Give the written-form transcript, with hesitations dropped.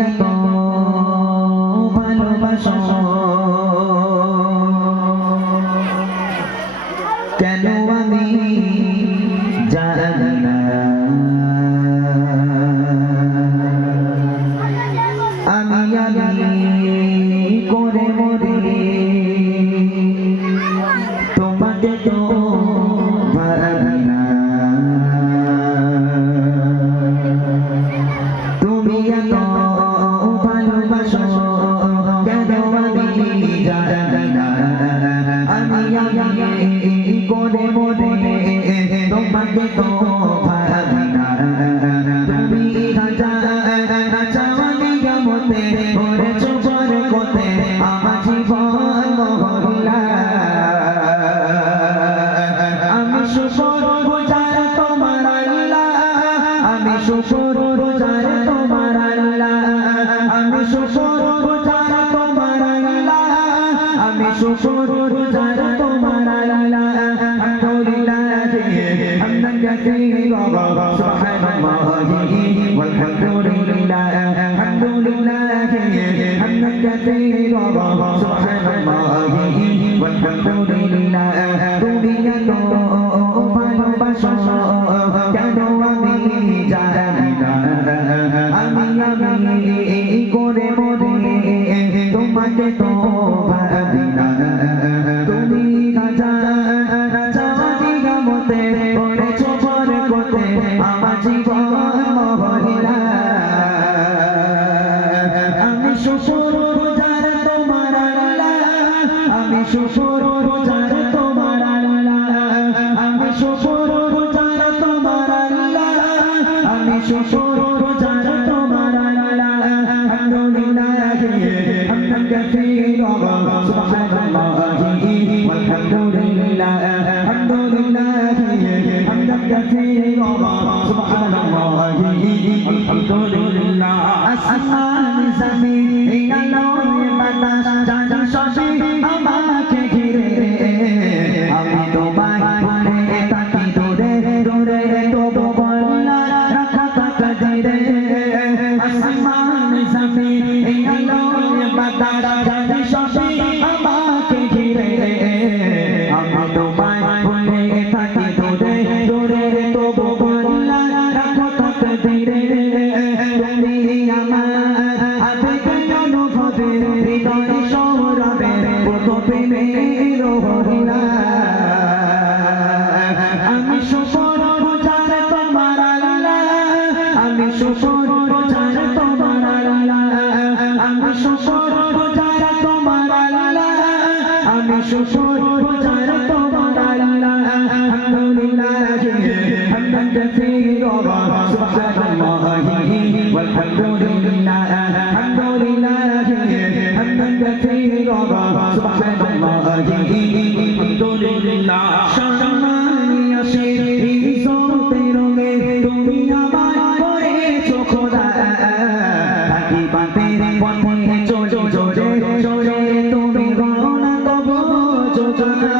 এত ভালোবাসো কেন আমি জানি না আমি করে মরে তোমাকে তো ভাবি না তুমি এত ভালোবাসো কেন আমি জানি না আমি করে মরে তোমাকে তো ভাবি না তুমি চাওয়ানি গামতে করেছো পরে কোতে আমার জীবন মহল্লা আমি শুকর গুজার তোমার আল্লাহ আমি শুকর গুজার তোমার আল্লাহ আমি শুকর গুজার তোমার আল্লাহ আমি শুকর গুজার তোমার আল্লাহ আলহামদুলিল্লাহ Hamdan কাসীরা সুবহানাল্লাহি walhamdulillah alhamdulillah hamdan katsira subhanallahi walhamdulillah তুমি এত ভালোবাসো কেন আমি জানি না আমি করে মরে তোমাকে তো ভাবি না তুমি চাওয়ানি গামতে করেছো পরে কোতে আমার জীবন মহল্লা আমি শুকর গুজার তোমার আল্লাহ আমি শুকর গুজার তোমার আল্লাহ আমি শুকর গুজার তোমার আল্লাহ আমি শুকর গুজার তোমার আল্লাহ আলহামদুলিল্লাহ Hamdan কাসীরা সুবহানাল্লাহি walhamdulillah alhamdulillah Hamdan কাসীরা সুবহানাল্লাহি walhamdulillah আসমান জমিন এই আলোয় বাতাস জানি সবই আমাকে ঘিরে আমি তোমায় ভুলে থাকি দূরে দূরে তবু বলনা রাখা তাকদীরে আসমান জমিন এই আলোয় বাতাস জানি সবই আমাকে ঘিরে আমি তোমায় ভুলে থাকি দূরে দূরে তবু বলনা রাখা তাকদীরে তুমি আমার আবেগ অনুভবে হৃদয় সৌরভে কত প্রেমের হরিণা আমি শুকর গুজার তোমার আল্লাহ আমি শুকর গুজার তোমার আল্লাহ আমি শুকর গুজার তোমার আল্লাহ আমি শুকর গুজার তোমার আল্লাহ আলহামদুলিল্লাহ Hamdan কাসীরা সুবহানাল্লাহি walhamdulillah alhamdulillah hamdan katsira subhanallahi alhamdulillah সম্মানী আশির ইজ্জতের রঙে তুমি আমার করেছো খোদা তাকি বাতের পথে চলি জোরে জোরে তুমি গণনা তবু যোজনা